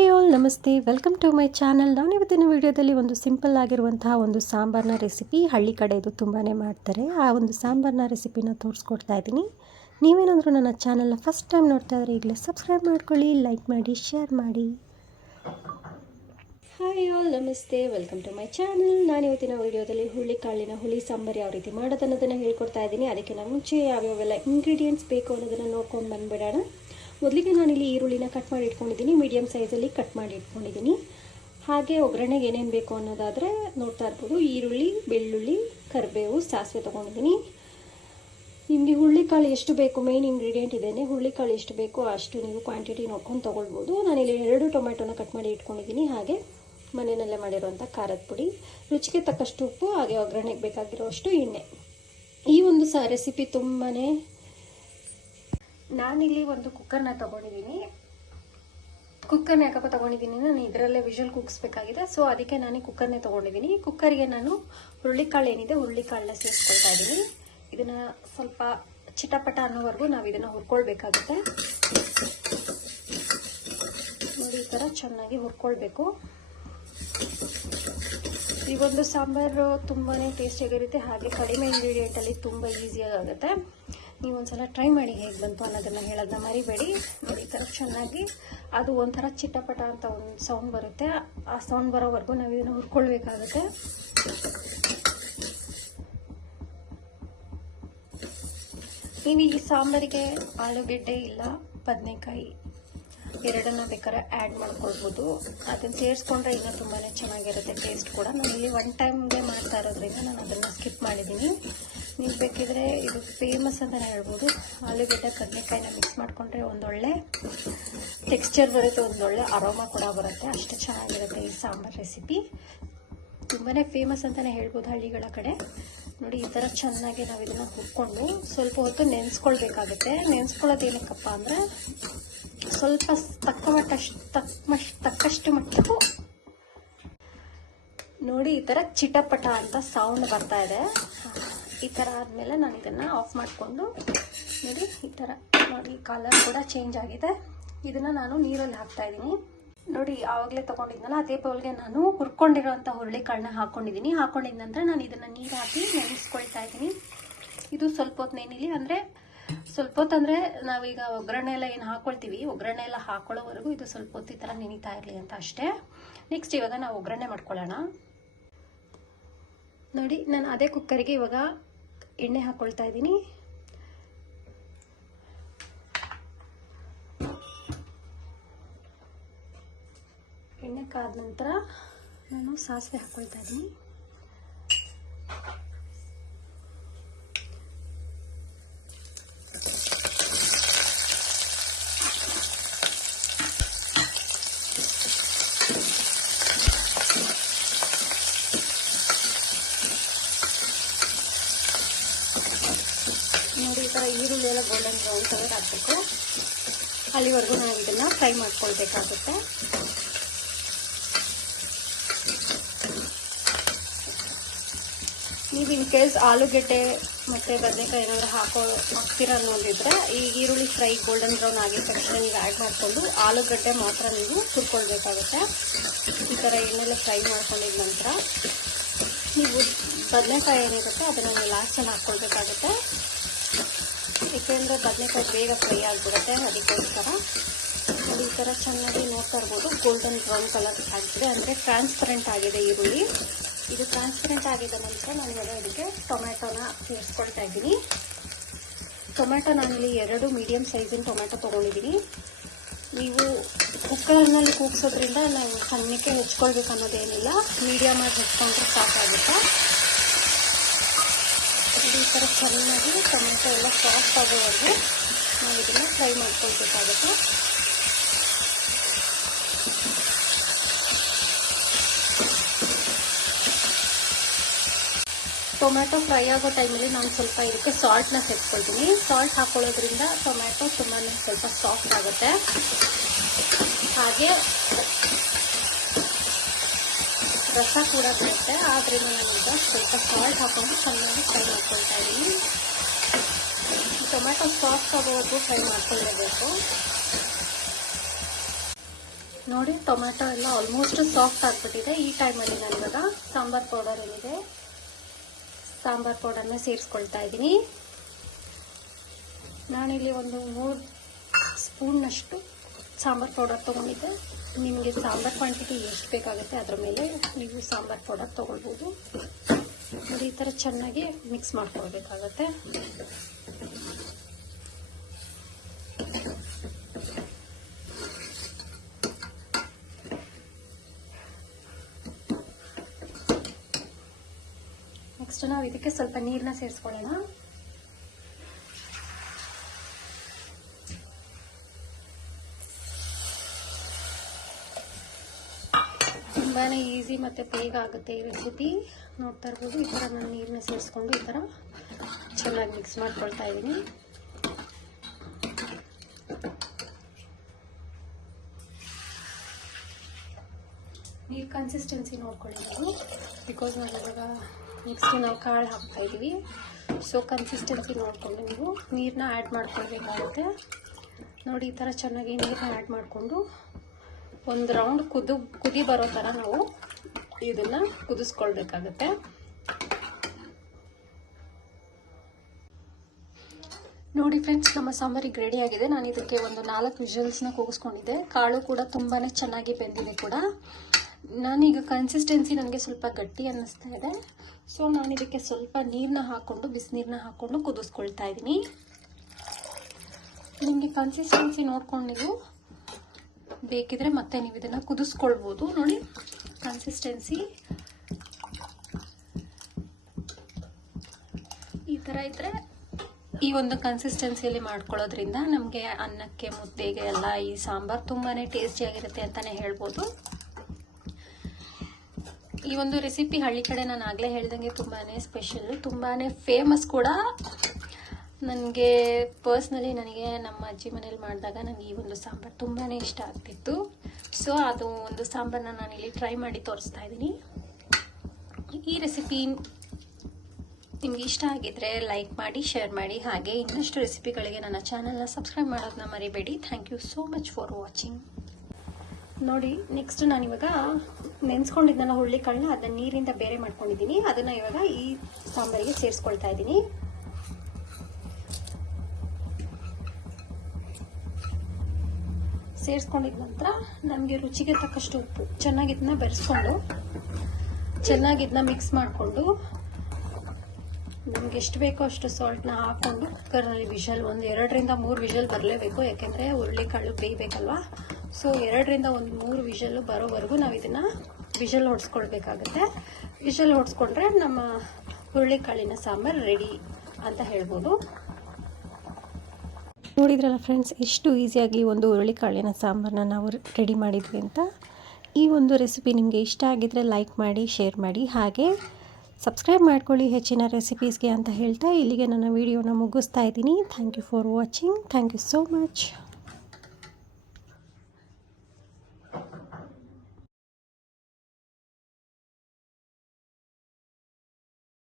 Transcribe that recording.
All ನಮಸ್ತೆ. Welcome to my channel ನಾನು ಇವತ್ತಿನ ವಿಡಿಯೋದಲ್ಲಿ ಒಂದು ಸಿಂಪಲ್ ಆಗಿರುವಂತಹ ಒಂದು ಸಾಂಬಾರ್ನ ರೆಸಿಪಿ ಹಳ್ಳಿ ಕಡೆ ಇದು ತುಂಬಾ ಮಾಡ್ತಾರೆ. ಆ ಒಂದು ಸಾಂಬಾರ್ನ ರೆಸಿಪಿನ ತೋರಿಸ್ಕೊಡ್ತಾ ಇದ್ದೀನಿ. ನೀವೇನಾದರೂ ನನ್ನ ಚಾನಲ್ನ ಫಸ್ಟ್ ಟೈಮ್ ನೋಡ್ತಾ ಇದ್ರೆ ಈಗಲೇ ಸಬ್ಸ್ಕ್ರೈಬ್ ಮಾಡ್ಕೊಳ್ಳಿ ಲೈಕ್ ಮಾಡಿ ಶೇರ್ ಮಾಡಿ. ಹಾಯ್ ಆಲ್ ನಮಸ್ತೆ. ವೆಲ್ಕಮ್ ಟು ಮೈ ಚಾನಲ್ ನಾನು ಇವತ್ತಿನ ವಿಡಿಯೋದಲ್ಲಿ ಹುಳಿ ಕಾಳಿನ ಹುಳಿ ಸಾಂಬಾರು ಯಾವ ರೀತಿ ಮಾಡೋದನ್ನೋದನ್ನು ಹೇಳ್ಕೊಡ್ತಾ ಇದ್ದೀನಿ. ನಾನು ಮುಂಚೆ ಯಾವ್ಯಾವೆಲ್ಲ ಇಂಗ್ರೀಡಿಯೆಂಟ್ಸ್ ಬೇಕು ಅನ್ನೋದನ್ನು ನೋಡ್ಕೊಂಡು ಬಂದುಬಿಡೋಣ. ಮೊದಲಿಗೆ ನಾನಿಲ್ಲಿ ಈರುಳ್ಳಿನ ಕಟ್ ಮಾಡಿ ಇಟ್ಕೊಂಡಿದ್ದೀನಿ ಮೀಡಿಯಮ್ ಸೈಜಲ್ಲಿ ಕಟ್ ಮಾಡಿ ಇಟ್ಕೊಂಡಿದ್ದೀನಿ. ಹಾಗೆ ಒಗ್ಗರಣೆಗೆ ಏನೇನು ಬೇಕು ಅನ್ನೋದಾದರೆ ನೋಡ್ತಾ ಇರ್ಬೋದು, ಈರುಳ್ಳಿ, ಬೆಳ್ಳುಳ್ಳಿ, ಕರಿಬೇವು, ಸಾಸಿವೆ ತೊಗೊಂಡಿದ್ದೀನಿ. ನಿಮಗೆ ಹುರುಳಿಕಾಳು ಎಷ್ಟು ಬೇಕು ಮೇನ್ ಇಂಗ್ರೀಡಿಯೆಂಟ್ ಇದೇನೆ. ಹುರುಳಿಕಾಳು ಎಷ್ಟು ಬೇಕು ಅಷ್ಟು ನೀವು ಕ್ವಾಂಟಿಟಿ ನೋಡ್ಕೊಂಡು ತೊಗೊಳ್ಬೋದು. ನಾನಿಲ್ಲಿ ಎರಡು ಟೊಮೆಟೊನ ಕಟ್ ಮಾಡಿ ಇಟ್ಕೊಂಡಿದ್ದೀನಿ. ಹಾಗೆ ಮನೆಯಲ್ಲೇ ಮಾಡಿರುವಂಥ ಖಾರದ ಪುಡಿ, ರುಚಿಗೆ ತಕ್ಕಷ್ಟು ಉಪ್ಪು, ಹಾಗೆ ಒಗ್ಗರಣೆಗೆ ಬೇಕಾಗಿರೋಷ್ಟು ಎಣ್ಣೆ. ಈ ಒಂದು ಸ ರೆಸಿಪಿ ತುಂಬಾ ನಾನಿಲ್ಲಿ ಒಂದು ಕುಕ್ಕರ್ನ ತೊಗೊಂಡಿದ್ದೀನಿ ಕುಕ್ಕರ್ನ ಯಾಕಪ್ಪ ತೊಗೊಂಡಿದ್ದೀನಿ ನಾನು ಇದರಲ್ಲೇ ವಿಷಲ್ ಕುಗ್ಸ್ಬೇಕಾಗಿದೆ. ಸೊ ಅದಕ್ಕೆ ನಾನು ಕುಕ್ಕರ್ನೇ ತೊಗೊಂಡಿದ್ದೀನಿ ಕುಕ್ಕರ್ಗೆ ನಾನು ಹುರುಳಿಕಾಳು ಏನಿದೆ ಹುರುಳಿಕಾಳನ್ನ ಸೇರಿಸ್ಕೊಳ್ತಾ ಇದ್ದೀನಿ ಇದನ್ನು ಸ್ವಲ್ಪ ಚಿಟಪಟ ಅನ್ನೋವರೆಗೂ ನಾವು ಇದನ್ನು ಹುರ್ಕೊಳ್ಬೇಕಾಗುತ್ತೆ. ನೋಡಿ, ಈ ಥರ ಚೆನ್ನಾಗಿ ಹುರ್ಕೊಳ್ಬೇಕು. ಈ ಒಂದು ಸಾಂಬಾರು ತುಂಬಾ ಟೇಸ್ಟಿಯಾಗಿರುತ್ತೆ ಹಾಗೆ ಕಡಿಮೆ ಇಂಗ್ರೀಡಿಯೆಂಟಲ್ಲಿ ತುಂಬ ಆಗುತ್ತೆ. ನೀವು ಒಂದ್ಸಲ ಟ್ರೈ ಮಾಡಿ ಹೇಗೆ ಬಂತು ಅನ್ನೋದನ್ನ ಹೇಳೋದನ್ನ ಮರಿಬೇಡಿ. ನೋಡಿ ಥರ ಚೆನ್ನಾಗಿ ಅದು ಒಂಥರ ಚಿಟ್ಟಪಟ ಅಂತ ಒಂದು ಸೌಂಡ್ ಬರುತ್ತೆ. ಆ ಸೌಂಡ್ ಬರೋವರೆಗೂ ನಾವು ಇದನ್ನು ಹುರ್ಕೊಳ್ಬೇಕಾಗುತ್ತೆ. ನೀವು ಈ ಸಾಂಬಾರಿಗೆ ಆಲೂಗೆಡ್ಡೆ ಇಲ್ಲ ಬದನೆಕಾಯಿ ಎರಡನ್ನ ಬೇಕಾದ್ರೆ ಆ್ಯಡ್ ಮಾಡ್ಕೊಳ್ಬೋದು. ಅದನ್ನು ಸೇರಿಸ್ಕೊಂಡ್ರೆ ಇನ್ನೂ ತುಂಬಾ ಚೆನ್ನಾಗಿರುತ್ತೆ ಟೇಸ್ಟ್ ಕೂಡ. ನಾನು ಇಲ್ಲಿ ಒನ್ ಟೈಮ್ಗೆ ಮಾಡ್ತಾ ಇರೋದ್ರಿಂದ ನಾನು ಅದನ್ನು ಸ್ಕಿಪ್ ಮಾಡಿದ್ದೀನಿ ನೀವು ಬೇಕಿದ್ರೆ ಇದು ಫೇಮಸ್ ಅಂತಲೇ ಹೇಳ್ಬೋದು. ಆಲೂಗಡ್ಡೆ, ಕಡಲೆಕಾಯಿನ ಮಿಕ್ಸ್ ಮಾಡಿಕೊಂಡ್ರೆ ಒಂದೊಳ್ಳೆ ಟೆಕ್ಸ್ಚರ್ ಬರುತ್ತೆ, ಒಂದೊಳ್ಳೆ ಅರೋಮಾ ಕೂಡ ಬರುತ್ತೆ. ಅಷ್ಟು ಚೆನ್ನಾಗಿರುತ್ತೆ ಈ ಸಾಂಬಾರ್ ರೆಸಿಪಿ ತುಂಬಾ ಫೇಮಸ್ ಅಂತಲೇ ಹೇಳ್ಬೋದು ಹಳ್ಳಿಗಳ ಕಡೆ. ನೋಡಿ, ಈ ಥರ ಚೆನ್ನಾಗಿ ನಾವು ಇದನ್ನು ಹುರ್ಕೊಂಡು ಸ್ವಲ್ಪ ಹೊತ್ತು ನೆನೆಸ್ಕೊಳ್ಬೇಕಾಗುತ್ತೆ. ನೆನೆಸ್ಕೊಳ್ಳೋದು ಏನಕ್ಕಪ್ಪ ಅಂದರೆ ಸ್ವಲ್ಪ ತಕ್ಕ ಮಟ್ಟಷ್ಟು ತಕ್ಕ ತಕ್ಕಷ್ಟು ಮಟ್ಟಕ್ಕೂ ನೋಡಿ, ಈ ಥರ ಚಿಟಪಟ ಅಂತ ಸೌಂಡ್ ಬರ್ತಾ ಇದೆ. ಈ ಥರ ಆದಮೇಲೆ ನಾನು ಇದನ್ನು ಆಫ್ ಮಾಡಿಕೊಂಡು ನೋಡಿ ಈ ಥರ ನೋಡಿ ಕಲರ್ ಕೂಡ ಚೇಂಜ್ ಆಗಿದೆ. ಇದನ್ನು ನಾನು ನೀರಲ್ಲಿ ಹಾಕ್ತಾ ಇದ್ದೀನಿ. ನೋಡಿ ಆವಾಗಲೇ ತೊಗೊಂಡಿದ್ನಲ್ಲ, ಅದೇ ಬೌಲ್ಗೆ ನಾನು ಹುರ್ಕೊಂಡಿರೋಂಥ ಹುರುಳಿಕಾಳನ್ನ ಹಾಕ್ಕೊಂಡಿದ್ದೀನಿ ಹಾಕೊಂಡಿದ ನಂತರ ನಾನು ಇದನ್ನು ನೀರು ಹಾಕಿ ನೆನೆಸ್ಕೊಳ್ತಾ ಇದ್ದೀನಿ. ಇದು ಸ್ವಲ್ಪ ಹೊತ್ತು ನೆನಿಲಿ, ಅಂದರೆ ಸ್ವಲ್ಪ ಹೊತ್ತು ಅಂದರೆ ನಾವೀಗ ಒಗ್ಗರಣೆ ಎಲ್ಲ ಏನು ಹಾಕ್ಕೊಳ್ತೀವಿ ಒಗ್ಗರಣೆ ಎಲ್ಲ ಹಾಕೊಳ್ಳೋವರೆಗೂ ಇದು ಸ್ವಲ್ಪ ಹೊತ್ತು ಈ ಥರ ನೆನೀತಾ ಇರಲಿ ಅಂತ ಅಷ್ಟೇ. ನೆಕ್ಸ್ಟ್ ಇವಾಗ ನಾವು ಒಗ್ಗರಣೆ ಮಾಡ್ಕೊಳ್ಳೋಣ. ನೋಡಿ, ನಾನು ಅದೇ ಕುಕ್ಕರಿಗೆ ಇವಾಗ ಎಣ್ಣೆ ಹಾಕ್ಕೊಳ್ತಾ ಇದ್ದೀನಿ. ಎಣ್ಣೆ ಕಾದ ನಂತರ ನಾನು ಸಾಸಿವೆ ಹಾಕ್ಕೊಳ್ತಾ ಇದ್ದೀನಿ ನೋಡಿ ಈ ಥರ ಈರುಳ್ಳಿ ಎಲ್ಲ ಗೋಲ್ಡನ್ ಬ್ರೌನ್ ಕಲರ್ ಹಾಕಬೇಕು ಅಲ್ಲಿವರೆಗೂ ನಾವು ಇದನ್ನು ಫ್ರೈ ಮಾಡ್ಕೊಳ್ಬೇಕಾಗುತ್ತೆ. ನೀವು ಇನ್ ಕೇಸ್ ಆಲೂಗೆಡ್ಡೆ ಮತ್ತು ಬದನೆಕಾಯಿ ಏನಾದರೂ ಹಾಕೋ ಹಾಕ್ತೀರ ಅನ್ನೋದಿದ್ರೆ ಈ ಈರುಳ್ಳಿ ಫ್ರೈ ಗೋಲ್ಡನ್ ಬ್ರೌನ್ ಆಗಿದ ತಕ್ಷಣ ನೀವು ಆ್ಯಡ್ ಮಾಡಿಕೊಂಡು ಆಲೂಗಡ್ಡೆ ಮಾತ್ರ ನೀವು ಸುರ್ಕೊಳ್ಬೇಕಾಗುತ್ತೆ ಈ ಥರ ಎಣ್ಣೆಲ್ಲ ಫ್ರೈ ಮಾಡ್ಕೊಂಡಿದ ನಂತರ ನೀವು ಬದನೆಕಾಯಿ ಏನಿರುತ್ತೆ ಅದನ್ನು ನೀವು ಲಾಸ್ಟಲ್ಲಿ ಹಾಕ್ಕೊಳ್ಬೇಕಾಗುತ್ತೆ. ಏಕೆಂದರೆ ಬದನೆಕಾಯಿ ಬೇಗ ಫ್ರೈ ಆಗಿಬಿಡುತ್ತೆ. ಅದಕ್ಕೋಸ್ಕರ ಈ ಥರ ಚೆನ್ನಾಗಿ ನೋಡ್ತಾ ಇರ್ಬೋದು. ಗೋಲ್ಡನ್ ಬ್ರೌನ್ ಕಲರ್ ಆಗಿದೆ. ಅಂದರೆ ಟ್ರಾನ್ಸ್ಪರೆಂಟ್ ಆಗಿದೆ ಈರುಳ್ಳಿ ಇದು ಟ್ರಾನ್ಸ್ಪರೆಂಟ್ ಆಗಿದ ನಂತರ ನಾನು ಇವಾಗ ಇದಕ್ಕೆ ಟೊಮ್ಯಾಟೋನ ಸೇರಿಸ್ಕೊಳ್ತಾ ಇದ್ದೀನಿ. ಟೊಮ್ಯಾಟೊ ನಾನಿಲ್ಲಿ ಎರಡು ಮೀಡಿಯಮ್ ಸೈಜಿನ ಟೊಮ್ಯಾಟೊ ತೊಗೊಂಡಿದ್ದೀನಿ. ನೀವು ಕುಕ್ಕರ್ನಲ್ಲಿ ಕೂಗಿಸೋದ್ರಿಂದ ನಾವು ಸಣ್ಣಕ್ಕೆ ಹೆಚ್ಕೊಳ್ಬೇಕು ಅನ್ನೋದೇನಿಲ್ಲ ಮೀಡಿಯಮ್ ಆಗಿ ಹೆಚ್ಕೊಂಡ್ರೆ ಸಾಕಾಗುತ್ತೆ. ಈ ಥರ ಚೆನ್ನಾಗಿ ಟೊಮೆಟೊ ಎಲ್ಲ ಸಾಫ್ಟ್ ಆಗೋವರೆಗೂ ನಾವು ಇದನ್ನು ಫ್ರೈ ಮಾಡ್ಕೊಳ್ಬೇಕಾಗುತ್ತೆ. ಟೊಮ್ಯಾಟೊ ಫ್ರೈ ಆಗೋ ಟೈಮಲ್ಲಿ ನಾನು ಸ್ವಲ್ಪ ಇದಕ್ಕೆ ಸಾಲ್ಟ್ನ ಸೇರಿಸ್ಕೊಳ್ತೀನಿ. ಸಾಲ್ಟ್ ಹಾಕೊಳ್ಳೋದ್ರಿಂದ ಟೊಮ್ಯಾಟೊ ತುಂಬಾ ಸ್ವಲ್ಪ ಸಾಫ್ಟ್ ಆಗುತ್ತೆ. ಹಾಗೆ ರಸ ಕೂಡ ಬರುತ್ತೆ ಆದ್ದರಿಂದ ನಾನೀಗ ಸ್ವಲ್ಪ ಸಾಲ್ಟ್ ಹಾಕೊಂಡು ಚೆನ್ನಾಗಿ ಫ್ರೈ ಮಾಡ್ಕೊಳ್ತಾ ಇದ್ದೀನಿ ಟೊಮ್ಯಾಟೊ ಸಾಫ್ಟ್ ಆಗೋವರೆಗೂ ಫ್ರೈ ಮಾಡ್ಕೊಂಡಿರಬೇಕು ನೋಡಿ, ಟೊಮ್ಯಾಟೊ ಎಲ್ಲ ಆಲ್ಮೋಸ್ಟ್ ಸಾಫ್ಟ್ ಆಗಿಬಿಟ್ಟಿದೆ. ಈ ಟೈಮಲ್ಲಿ ನಾನು ಇವಾಗ ಸಾಂಬಾರ್ ಪೌಡರ್ ಏನಿದೆ, ಸಾಂಬಾರ್ ಪೌಡರ್ನ ಸೇರಿಸ್ಕೊಳ್ತಾ ಇದ್ದೀನಿ ನಾನಿಲ್ಲಿ ಒಂದು ಮೂರು ಸ್ಪೂನ್ನಷ್ಟು ಸಾಂಬಾರ್ ಪೌಡರ್ ತೊಗೊಂಡಿದ್ದೆ. ನಿಮಗೆ ಸಾಂಬಾರ್ ಕ್ವಾಂಟಿಟಿ ಎಷ್ಟು ಬೇಕಾಗುತ್ತೆ ಅದರ ಮೇಲೆ ನೀವು ಸಾಂಬಾರ್ ಪೌಡರ್ ತೊಗೊಳ್ಬೋದು. ನೋಡಿ, ಈ ಥರ ಚೆನ್ನಾಗಿ ಮಿಕ್ಸ್ ಮಾಡ್ಕೊಳ್ಬೇಕಾಗತ್ತೆ. ನೆಕ್ಸ್ಟ್ ನಾವು ಇದಕ್ಕೆ ಸ್ವಲ್ಪ ನೀರನ್ನ ಸೇರಿಸ್ಕೊಳ್ಳೋಣ. ತುಂಬಾ ಈಸಿ ಮತ್ತು ಬೇಗ ಆಗುತ್ತೆ ಈ ರೆಸಿಪಿ ನೋಡ್ತಾ ಇರ್ಬೋದು, ಈ ಥರ ನಾನು ನೀರನ್ನ ಸೇರಿಸ್ಕೊಂಡು ಈ ಥರ ಚೆನ್ನಾಗಿ ಮಿಕ್ಸ್ ಮಾಡ್ಕೊಳ್ತಾ ಇದ್ದೀನಿ. ನೀರು ಕನ್ಸಿಸ್ಟೆನ್ಸಿ ನೋಡ್ಕೊಳ್ಳಿ ನಾವು ಬಿಕಾಸ್ ನಾವು ಇವಾಗ ನೆಕ್ಸ್ಟ್ ನಾವು ಕಾಳು ಹಾಕ್ತಾ ಇದ್ದೀವಿ. ಸೊ ಕನ್ಸಿಸ್ಟೆನ್ಸಿ ನೋಡಿಕೊಂಡು ನೀವು ನೀರನ್ನ ಆ್ಯಡ್ ಮಾಡ್ಕೊಳ್ಬೇಕಾಗುತ್ತೆ. ನೋಡಿ, ಈ ಥರ ಚೆನ್ನಾಗಿ ನೀರನ್ನ ಆ್ಯಡ್ ಮಾಡಿಕೊಂಡು ಒಂದು ರೌಂಡ್ ಕುದು ಕುದಿ ಬರೋ ಥರ ನಾವು ಇದನ್ನು ಕುದಿಸ್ಕೊಳ್ಬೇಕಾಗತ್ತೆ. ನೋಡಿ ಫ್ರೆಂಡ್ಸ್ ನಮ್ಮ ಸಾಂಬಾರಿಗೆ ರೆಡಿ ಆಗಿದೆ. ನಾನು ಇದಕ್ಕೆ ಒಂದು ನಾಲ್ಕು ವಿಜುವಲ್ಸ್ನ ಕೂಗಿಸ್ಕೊಂಡಿದ್ದೆ. ಕಾಳು ಕೂಡ ತುಂಬಾ ಚೆನ್ನಾಗಿ ಬೆಂದಿದೆ ಕೂಡ. ನಾನೀಗ ಕನ್ಸಿಸ್ಟೆನ್ಸಿ ನನಗೆ ಸ್ವಲ್ಪ ಗಟ್ಟಿ ಅನ್ನಿಸ್ತಾ ಇದೆ. ಸೊ ನಾನು ಇದಕ್ಕೆ ಸ್ವಲ್ಪ ನೀರನ್ನ ಹಾಕ್ಕೊಂಡು ಬಿಸಿನೀರನ್ನ ಹಾಕ್ಕೊಂಡು ಕುದಿಸ್ಕೊಳ್ತಾ ಇದ್ದೀನಿ. ನಿಮಗೆ ಕನ್ಸಿಸ್ಟೆನ್ಸಿ ನೋಡ್ಕೊಂಡು ನೀವು ಬೇಕಿದ್ರೆ ಮತ್ತೆ ನೀವು ಇದನ್ನ ಕುದಿಸ್ಕೊಳ್ಬೋದು. ನೋಡಿ ಕನ್ಸಿಸ್ಟೆನ್ಸಿ ಈ ಥರ ಇದ್ದರೆ ಈ ಒಂದು ಕನ್ಸಿಸ್ಟೆನ್ಸಿಯಲ್ಲಿ ಮಾಡ್ಕೊಳ್ಳೋದ್ರಿಂದ ನಮಗೆ ಅನ್ನಕ್ಕೆ, ಮುದ್ದೆಗೆ ಎಲ್ಲ ಈ ಸಾಂಬಾರು ತುಂಬಾ ಟೇಸ್ಟಿಯಾಗಿರುತ್ತೆ ಅಂತಲೇ ಹೇಳ್ಬೋದು. ಈ ಒಂದು ರೆಸಿಪಿ ಹಳ್ಳಿ ಕಡೆ ನಾನು ಆಗಲೇ ಹೇಳ್ದಂಗೆ ತುಂಬಾ ಸ್ಪೆಷಲ್ಲು ತುಂಬಾ ಫೇಮಸ್ ಕೂಡ. ನನಗೆ ಪರ್ಸ್ನಲಿ ನನಗೆ ನಮ್ಮ ಅಜ್ಜಿ ಮನೇಲಿ ಮಾಡಿದಾಗ ನನಗೆ ಈ ಒಂದು ಸಾಂಬಾರು ತುಂಬಾ ಇಷ್ಟ ಆಗ್ತಿತ್ತು. ಸೊ ಅದು ಒಂದು ಸಾಂಬಾರನ್ನ ಇಲ್ಲಿ ಟ್ರೈ ಮಾಡಿ ತೋರಿಸ್ತಾ ಇದ್ದೀನಿ. ಈ ರೆಸಿಪಿ ನಿಮ್ಗೆ ಇಷ್ಟ ಆಗಿದ್ರೆ ಲೈಕ್ ಮಾಡಿ ಶೇರ್ ಮಾಡಿ, ಹಾಗೆ ಇನ್ನಷ್ಟು ರೆಸಿಪಿಗಳಿಗೆ ನನ್ನ ಚಾನಲ್ನ ಸಬ್ಸ್ಕ್ರೈಬ್ ಮಾಡೋದನ್ನ ಮರಿಬೇಡಿ. Thank you so much for watching ನೋಡಿ ನೆಕ್ಸ್ಟ್ ನಾನಿವಾಗ ನೆನೆಸ್ಕೊಂಡಿದ್ದೆಲ್ಲ ಹುರುಳಿಕಾಳನ್ನ, ಅದನ್ನ ನೀರಿಂದ ಬೇರೆ ಮಾಡ್ಕೊಂಡಿದ್ದೀನಿ. ಅದನ್ನು ಇವಾಗ ಈ ಸಾಂಬಾರಿಗೆ ಸೇರಿಸ್ಕೊಳ್ತಾ ಇದ್ದೀನಿ. ಸೇರಿಸ್ಕೊಂಡಿದ ನಂತರ ನಮಗೆ ರುಚಿಗೆ ತಕ್ಕಷ್ಟು ಉಪ್ಪು. ಚೆನ್ನಾಗಿ ಇದನ್ನ ಬೆರೆಸ್ಕೊಂಡು, ಚೆನ್ನಾಗಿ ಇದನ್ನ ಮಿಕ್ಸ್ ಮಾಡಿಕೊಂಡು, ನಮ್ಗೆ ಎಷ್ಟು ಬೇಕೋ ಅಷ್ಟು ಸಾಲ್ಟ್ನ ಹಾಕ್ಕೊಂಡು ಕುಕ್ಕರ್ನಲ್ಲಿ ವಿಷಲ್ ಒಂದು ಎರಡರಿಂದ ಮೂರು ವಿಷಲ್ ಬರಲೇಬೇಕು, ಯಾಕೆಂದರೆ ಹುರುಳಿಕಾಳು ಬೇಯಬೇಕಲ್ವಾ? ಸೊ ಎರಡರಿಂದ ಒಂದು ಮೂರು ವಿಷಲ್ ಬರೋವರೆಗೂ ನಾವು ಇದನ್ನು ವಿಷಲ್ ಹೊಡೆಸ್ಕೊಳ್ಬೇಕಾಗುತ್ತೆ ವಿಷಲ್ ಹೊಡ್ಸ್ಕೊಂಡ್ರೆ ನಮ್ಮ ಹುರುಳಿಕಾಳಿನ ಸಾಂಬಾರು ರೆಡಿ ಅಂತ ಹೇಳ್ಬೋದು. ನೋಡಿದ್ರಲ್ಲ ಫ್ರೆಂಡ್ಸ್ ಎಷ್ಟು ಈಸಿಯಾಗಿ ಒಂದು ಹುರುಳಿಕಾಳಿನ ಸಾಂಬಾರನ್ನ ನಾವು ರೆಡಿ ಮಾಡಿದ್ವಿ ಅಂತ. ಈ ಒಂದು ರೆಸಿಪಿ ನಿಮಗೆ ಇಷ್ಟ ಆಗಿದ್ದರೆ ಲೈಕ್ ಮಾಡಿ ಶೇರ್ ಮಾಡಿ, ಹಾಗೆ ಸಬ್ಸ್ಕ್ರೈಬ್ ಮಾಡ್ಕೊಳ್ಳಿ ಹೆಚ್ಚಿನ ರೆಸಿಪೀಸ್ಗೆ ಅಂತ ಹೇಳ್ತಾ ಇಲ್ಲಿಗೆ ನನ್ನ ವಿಡಿಯೋನ ಮುಗಿಸ್ತಾ ಇದ್ದೀನಿ. Thank you for watching thank you so much